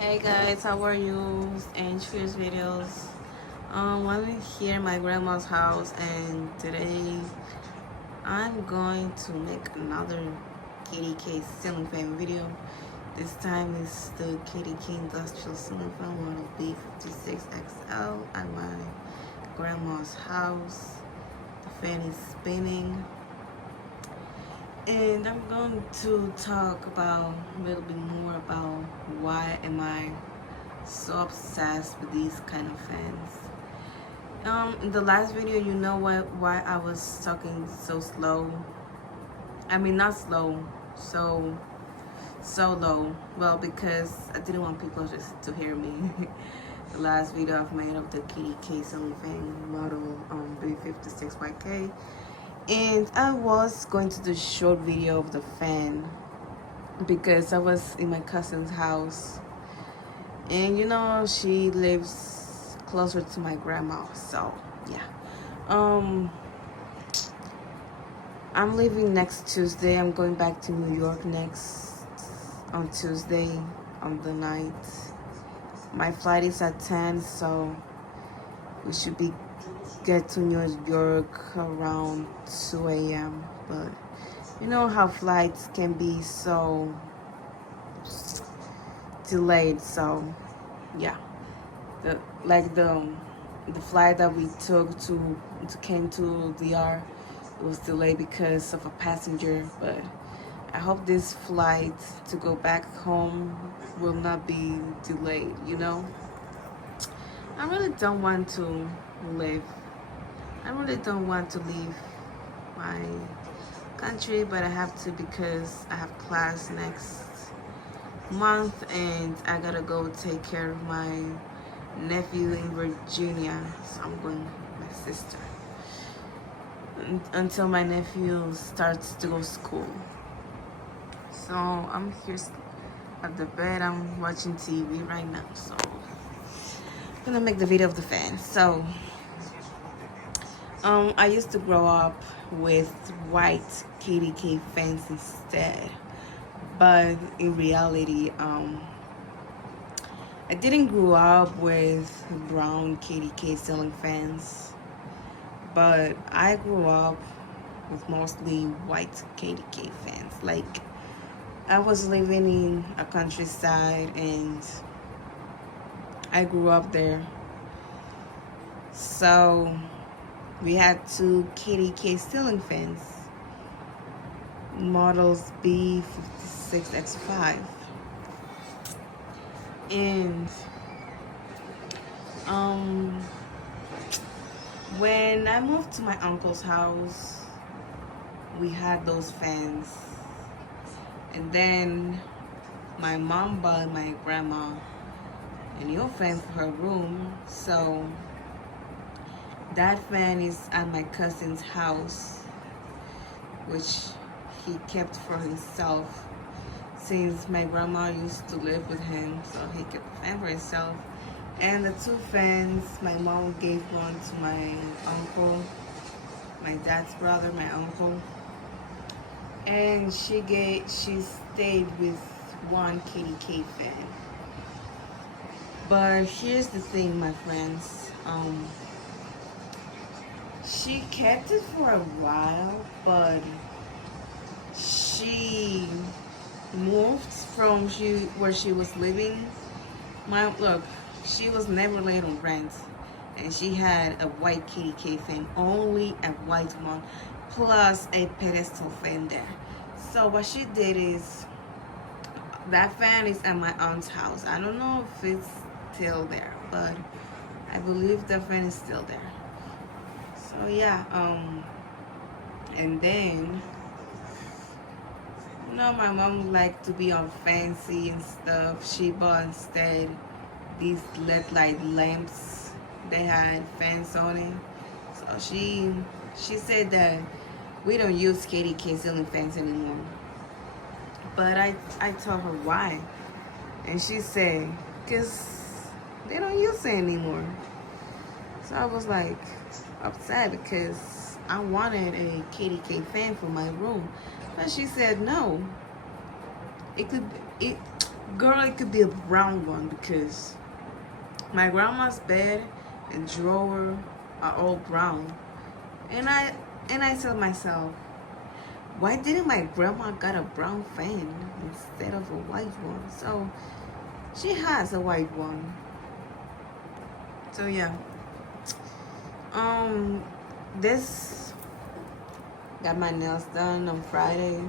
Hey guys, how are you? And choose videos. I'm here in my grandma's house, and today I'm going to make another KDK ceiling fan video. This time is the KDK industrial ceiling fan model B56XL at my grandma's house. The fan is spinning, and I'm going to talk about a little bit more about why am I so obsessed with these kind of fans. In the last video, you know why I was talking so slow. I mean, not slow, so low. Well, because I didn't want people just to hear me. The last video I've made of the KDK ceiling fan model B56YK, and I was going to do a short video of the fan because I was in my cousin's house. And she lives closer to my grandma, so yeah. I'm leaving next Tuesday. I'm going back to New York next on Tuesday on the night. My flight is at 10, so we should be get to New York around 2 a.m. But you know how flights can be so delayed, so yeah. The flight that we took to came to DR, it was delayed because of a passenger, but I hope this flight to go back home will not be delayed. I really don't want to live I really don't want to leave my country, but I have to because I have class next month and I gotta go take care of my nephew in Virginia, so I'm going with my sister until my nephew starts to go to school. So I'm here at the bed. I'm watching TV right now, so I'm gonna make the video of the fan. So I used to grow up with white KDK fans instead, but in reality, I didn't grow up with brown KDK ceiling fans, but I grew up with mostly white KDK fans. Like, I was living in a countryside and I grew up there. So we had two KDK ceiling fans, models B56X5. And when I moved to my uncle's house, we had those fans. And then my mom bought my grandma a new fan for her room. So that fan is at my cousin's house, which he kept for himself since my grandma used to live with him, so he kept the fan for himself. And the two fans, my mom gave one to my uncle, my dad's brother, my uncle, and she stayed with one KDK fan. But here's the thing, my friends. She kept it for a while, but she moved from where she was living. She was never laid on rent, and she had a white KDK fan, only a white one, plus a pedestal fan there. So what she did is, that fan is at my aunt's house. I don't know if it's still there, but I believe the fan is still there. So yeah, and then my mom liked to be all fancy and stuff. She bought instead these LED light lamps. They had fans on it. So she said that we don't use KDK ceiling fans anymore. But I told her why. And she said, because they don't use it anymore. So I was like upset because I wanted a KDK fan for my room. But she said no. Girl, it could be a brown one because my grandma's bed and drawer are all brown. And I tell myself, why didn't my grandma got a brown fan instead of a white one? So she has a white one. So yeah. This got my nails done on Friday.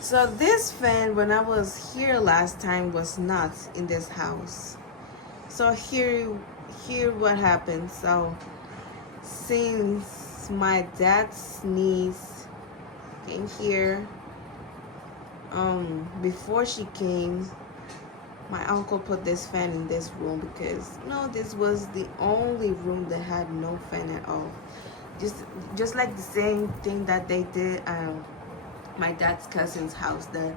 So this fan, when I was here last time, was not in this house. So here what happened. So since my dad's niece came here, before she came, my uncle put this fan in this room because this was the only room that had no fan at all. Just like the same thing that they did my dad's cousin's house, that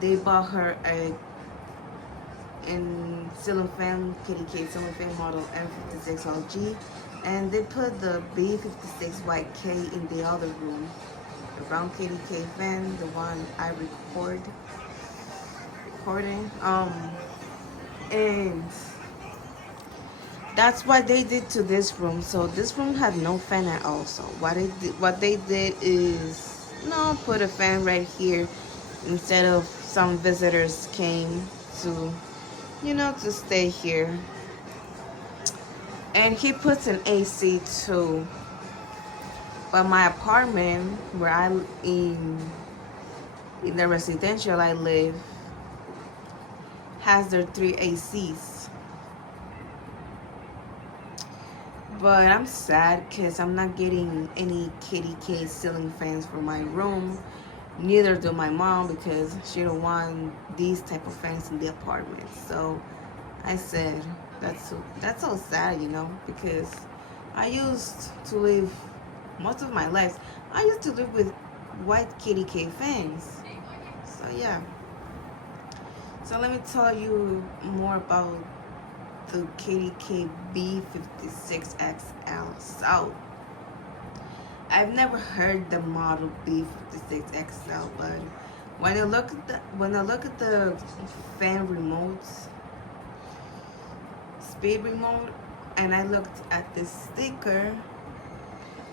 they bought her a ceiling fan, KDK ceiling fan model M56LG, and they put the B56YK in the other room, the brown KDK fan, the one I recording, and that's what they did to this room. So this room had no fan at all. So what they did is put a fan right here instead of some visitors came to to stay here. And he puts an AC too. But my apartment where I in the residential I live has their 3 ACs. But I'm sad because I'm not getting any KDK ceiling fans for my room. Neither do my mom because she don't want these type of fans in the apartment. So I said that's so sad, because I used to live most of my life. I used to live with white KDK fans. So yeah. So let me tell you more about the KDK B56XL. So I've never heard the model B56XL, but when I look at the fan remotes, speed remote, and I looked at the sticker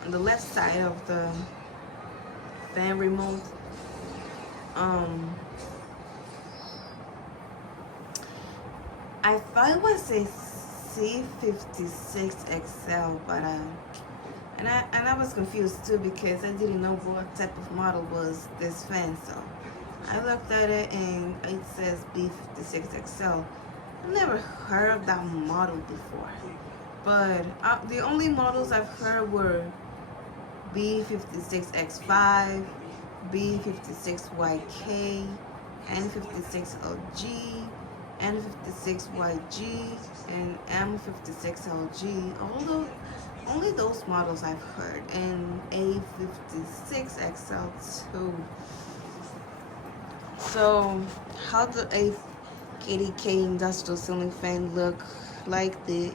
on the left side of the fan remote, I thought it was a C56XL, but and I was confused too because I didn't know what type of model was this fan. So I looked at it and it says B56XL. I've never heard of that model before, but the only models I've heard were B56X5, B56YK, N56LG, N56YG, and M56LG. Although only those models I've heard, and A56XL too. So how do a KDK industrial ceiling fan look like the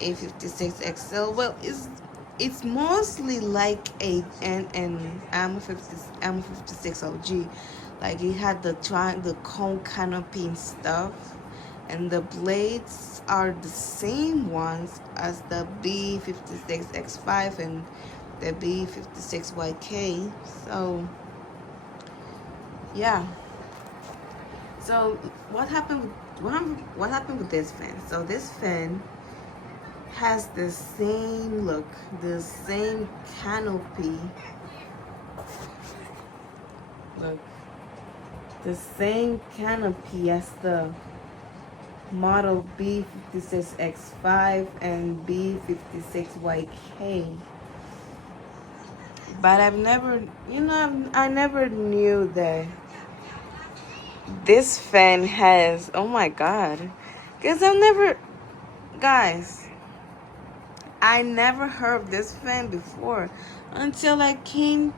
A56XL? Well, it's mostly like an M56LG. Like it had the cone canopy and stuff, and the blades are the same ones as the B56X5 and the B56YK. So yeah. So what happened with this fan? So this fan has the same look, the same canopy. Look, the same canopy as the model B56X5 and B56YK. But I've never, I never knew that this fan has, oh my God, because I never heard of this fan before until I came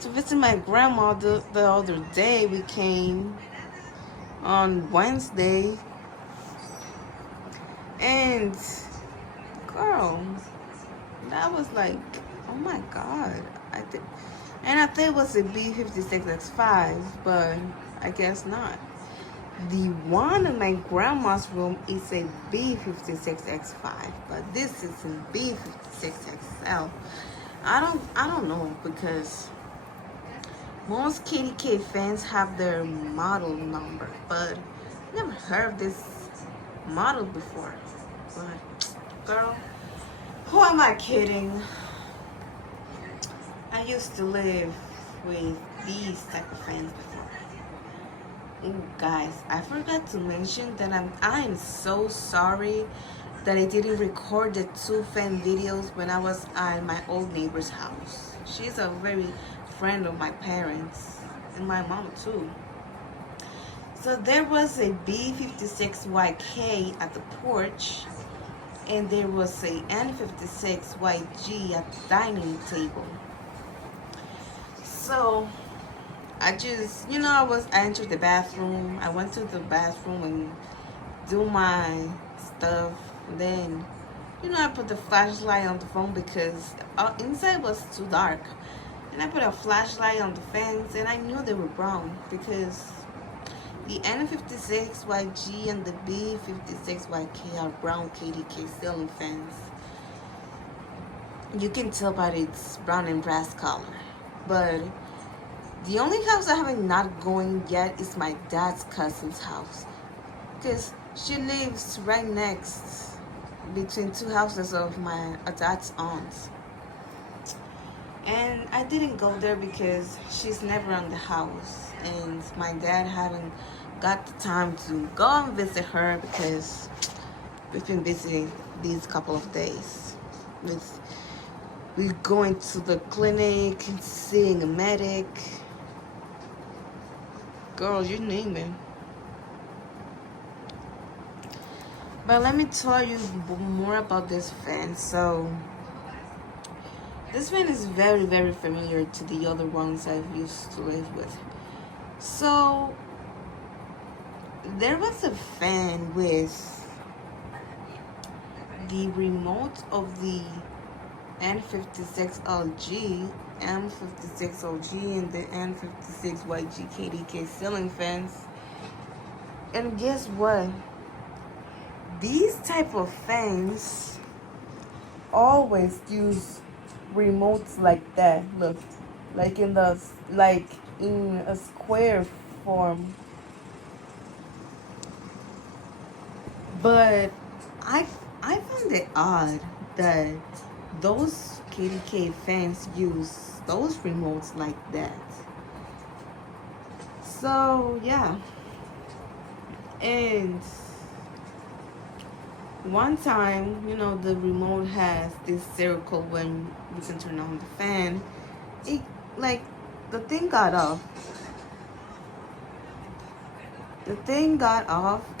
to visit my grandma the other day. We came on Wednesday, and girl, that was like, oh my God. I think it was a B56X5, but I guess not. The one in my grandma's room is a B56X5, but this is a B56XL. I don't know, because most KDK fans have their model number, but never heard of this model before. But girl, who am I kidding? I used to live with these type of fans before. Ooh, guys, I forgot to mention that I'm so sorry that I didn't record the two fan videos when I was at my old neighbor's house. She's a very friend of my parents and my mom too. So there was a B56YK at the porch, and there was a N56YG at the dining table. So I just, I entered the bathroom. I went to the bathroom and do my stuff. And then, I put the flashlight on the phone because inside was too dark. And I put a flashlight on the fence, and I knew they were brown because the N56YG and the B56YK are brown KDK ceiling fans. You can tell by its brown and brass color. But the only house I haven't not going yet is my dad's cousin's house, because she lives right next between two houses of my dad's aunts. And I didn't go there because she's never on the house, and my dad hadn't got the time to go and visit her because we've been busy these couple of days. We're going to the clinic, seeing a medic. Girl, you name it. But let me tell you more about this fan. So this fan is very, very familiar to the other ones I've used to live with. So there was a fan with the remote of the N56LG, M56LG, and the N56YG KDK ceiling fans. And guess what? These type of fans always use remotes like that. Look, like in a square form. But I found it odd that those KDK fans use those remotes like that. So yeah, and one time, the remote has this circle when you can turn on the fan. It, like, the thing got off.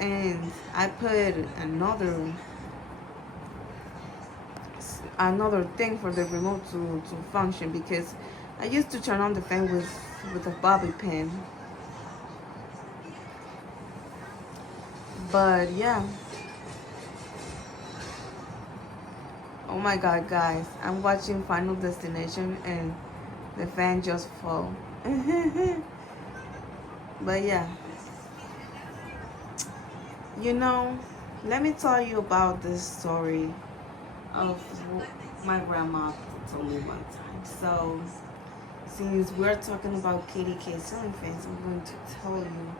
And I put another thing for the remote to function, because I used to turn on the fan with a bobby pin. But yeah. Oh my god, guys, I'm watching Final Destination and the fan just fell. But yeah, let me tell you about this story of my grandma told me one time. So since we're talking about KDK ceiling fans, I'm going to tell you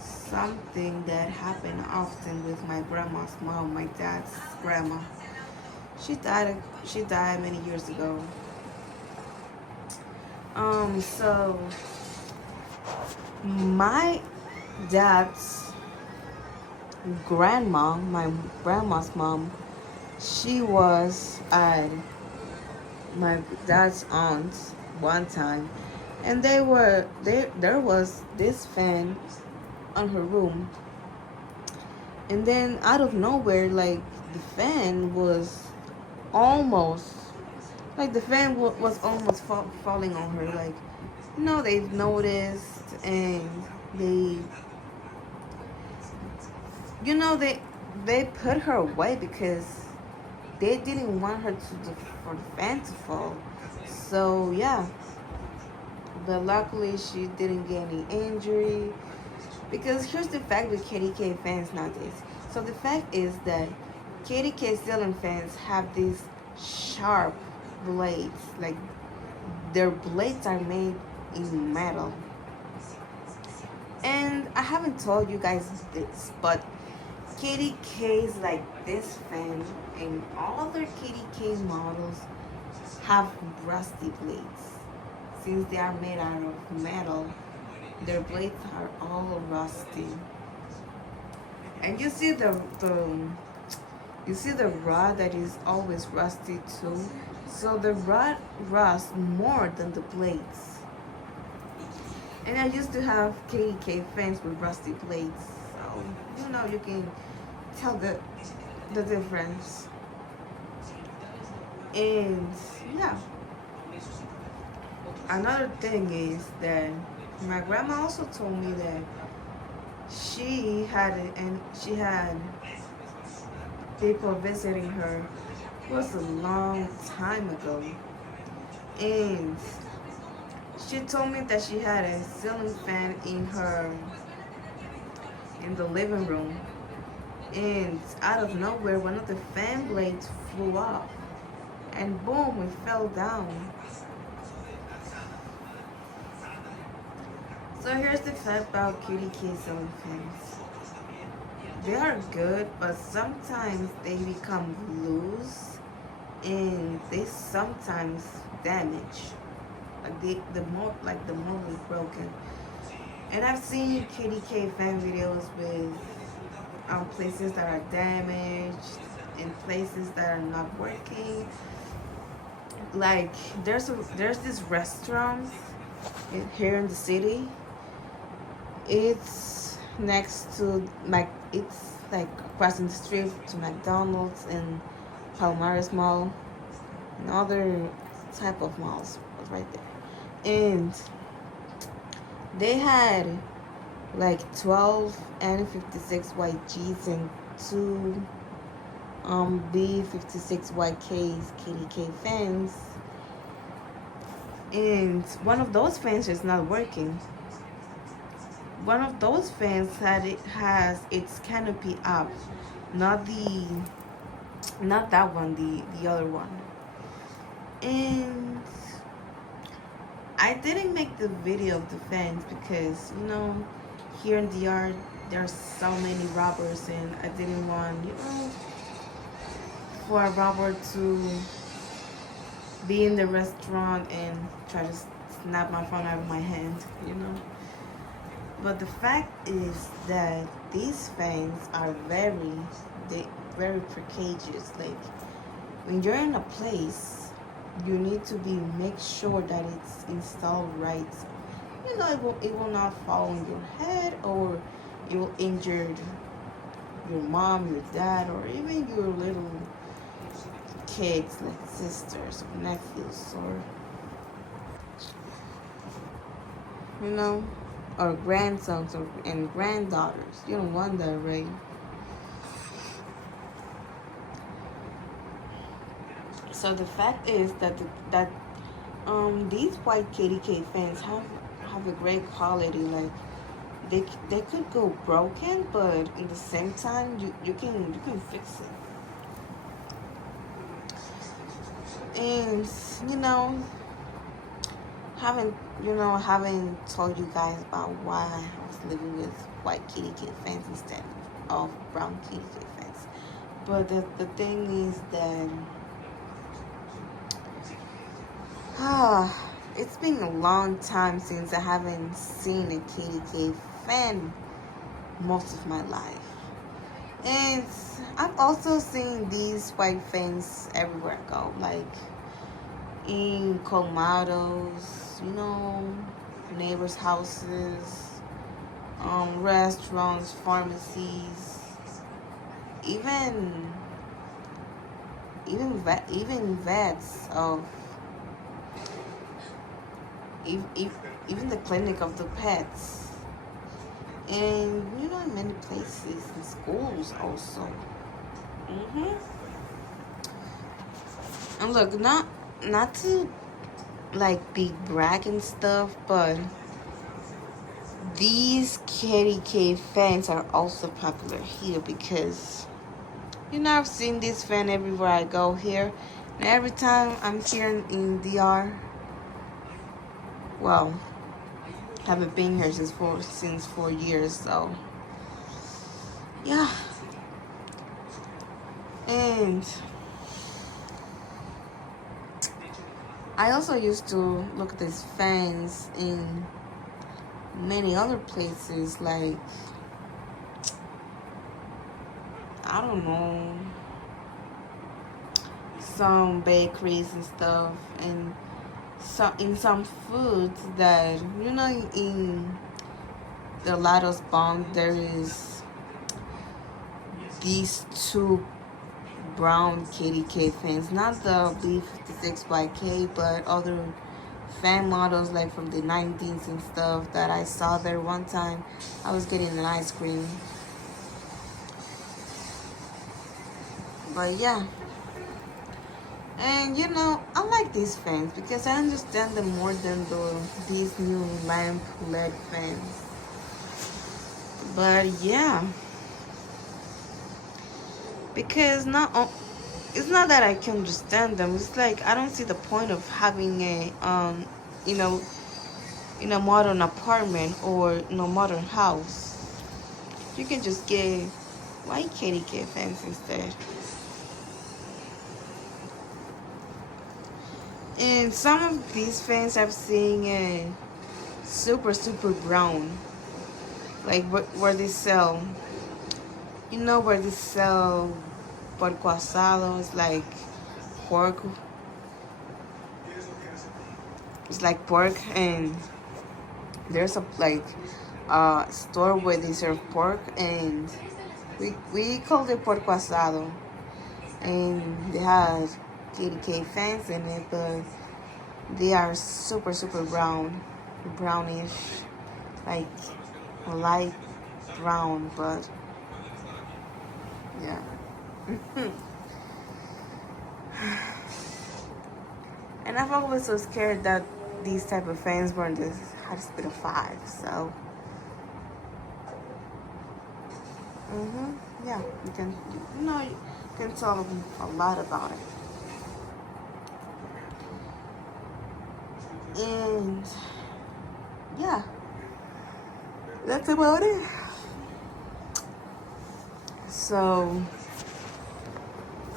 something that happened often with my grandma's mom, my dad's grandma. She died many years ago. So my dad's grandma, my grandma's mom, she was at my dad's aunt's one time, and there was this fan on her room, and then out of nowhere, like, the fan was almost falling on her. Like, they've noticed, and they put her away because they didn't want her for the fan to fall. So yeah, but luckily she didn't get any injury. Because here's the fact with KDK fans nowadays. So the fact is that KDK ceiling fans have these sharp blades. Like their blades are made in metal. And I haven't told you guys this, but KDK's like this fan and all other KDK models have rusty blades. Since they are made out of metal, their blades are all rusty. And you see the rod that is always rusty too. So the rod rusts more than the blades. And I used to have KDK fans with rusty blades. So you can tell the difference. And yeah. Another thing is that my grandma also told me that she had people visiting her. It was a long time ago, and she told me that she had a ceiling fan in the living room, and out of nowhere one of the fan blades flew off, and boom, it fell down. So here's the fact about KDK ceiling fans. They are good, but sometimes they become loose and they sometimes damage. Like the mold is broken. And I've seen KDK fan videos with places that are damaged and places that are not working. Like there's this restaurant here in the city. It's next to it's like crossing the street to McDonald's and Palmares Mall and other type of malls was right there. And they had like 12 N56YGs and 2 B56YKs KDK fans. And one of those fans is not working. One of those fans has its canopy up, not that one, the other one. And I didn't make the video of the fans because here in the yard there's so many robbers, and I didn't want for a robber to be in the restaurant and try to snap my phone out of my hand. But the fact is that these fans are very precarious. Like when you're in a place, you need to make sure that it's installed right. It will not fall on your head, or it will injure your mom, your dad, or even your little kids like sisters or nephews or grandsons and granddaughters. You don't want that, right? So the fact is that these white KDK fans have a great quality. Like they could go broken, but at the same time you can fix it. And haven't told you guys about why I was living with white KDK fans instead of brown KDK fans. But the thing is that it's been a long time since I haven't seen a KDK fan most of my life. And I've also seen these white fans everywhere I go, like in colmados, neighbors' houses, restaurants, pharmacies, even vets of even the clinic of the pets, and in many places, in schools also. And look, not to like big brag and stuff, but these KDK fans are also popular here because I've seen this fan everywhere I go here, and every time I'm here in DR. Well, I haven't been here since 4 years, so yeah. And I also used to look at these fans in many other places, like, I don't know, some bakeries and stuff, and in some foods that, in the Lados Bomb, there is these two brown KDK fans, not the B56YK, but other fan models like from the 19s and stuff that I saw there one time. I was getting an ice cream. But yeah. And I like these fans because I understand them more than these new lamp LED fans. But yeah. Because it's not that I can understand them. It's like I don't see the point of having a in a modern apartment or in a modern house. You can just get white KDK fans instead. And some of these fans I've seen super brown, like where they sell, where they sell porco asado. It's like pork. It's like pork, and there's a store where they serve pork, and we call it porco asado, and they have KDK fans in it, but they are super brownish, like light brown, but yeah. And I've always so scared that these type of fans were in the high speed of 5, so yeah, you can tell them a lot about it. And yeah, that's about it. So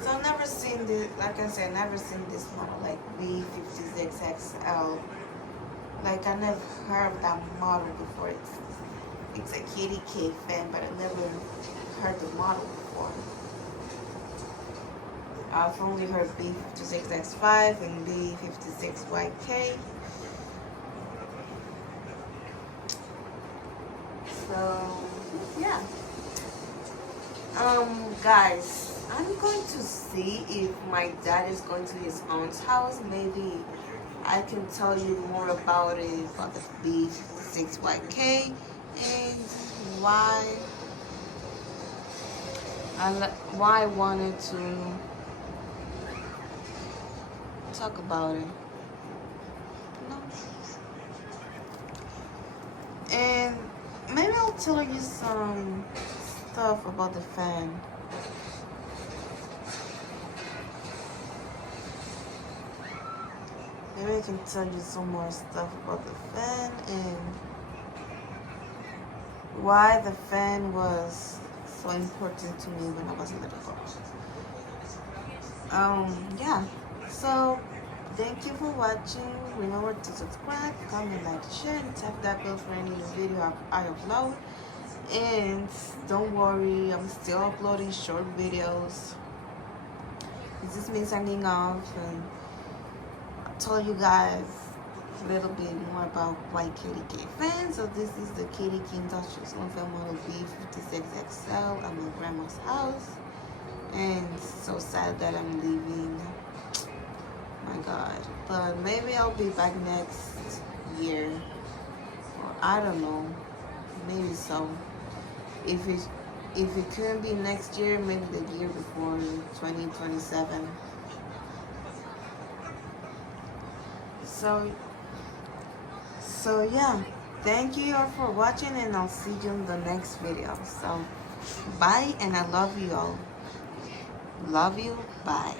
I've never seen this, like I said, never seen this model, like B56XL. Like, I never heard of that model before. It's a KDK fan, but I never heard the model before. I've only heard B56X5 and B56YK. So yeah. Guys, I'm going to see if my dad is going to his aunt's house. Maybe I can tell you more about it, about the B56YK and why I wanted to talk about it. And maybe I'll tell you some stuff about the fan. Maybe I can tell you some more stuff about the fan and why the fan was so important to me when I was little. Yeah. So thank you for watching. Remember to subscribe, comment, like, share, and tap that bell for any new video I upload. And don't worry, I'm still uploading short videos. This is me signing off, and I'll tell you guys a little bit more about white KDK fans. So this is the KDK Industrial Slim Film Model B56XL at my grandma's house. And so sad that I'm leaving. My God. But maybe I'll be back next year. Or I don't know. Maybe so. If it couldn't be next year, maybe the year before, 2027. So yeah, thank you all for watching, and I'll see you in the next video. So bye, and I love you all. Love you. Bye.